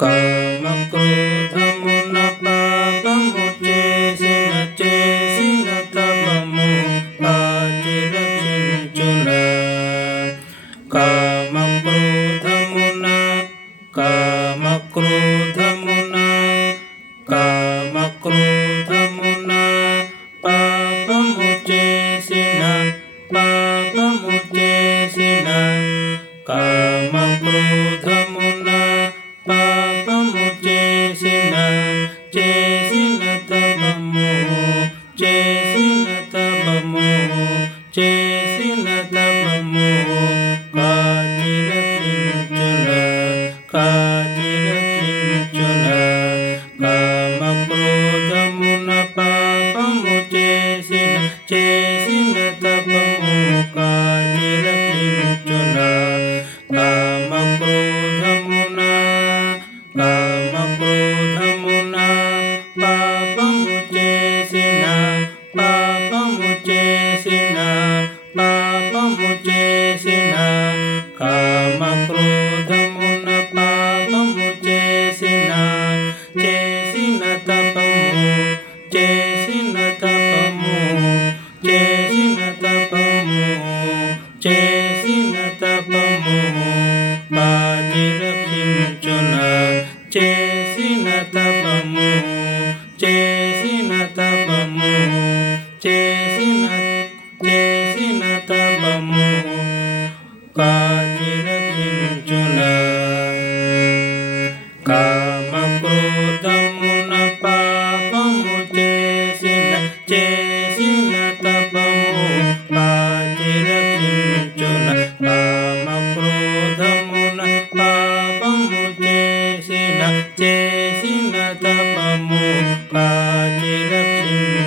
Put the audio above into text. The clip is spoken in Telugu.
కామ క్రోధమున పాపము చేసిన తపము కాచి రక్షించున. కామ క్రోధమున పాపము చేసిన కామ క్రోధమున పాపము చేసిన తపము కాచి రక్షించున. కామ క్రోధమున పాపము చేసిన తపము కాచి రక్షించున. కామ క్రోధమున పాపము చేసిన కామ క్రోధమున పాపము చేసిన తపము కాచి రక్షించున. చేసిన తపము కాచి రక్షించున. కామ క్రోధమున పాపము చేసిన తపము కాచి రక్షించున. కామ క్రోధమున పాపము చేసిన తపము కాచి రక్షించున.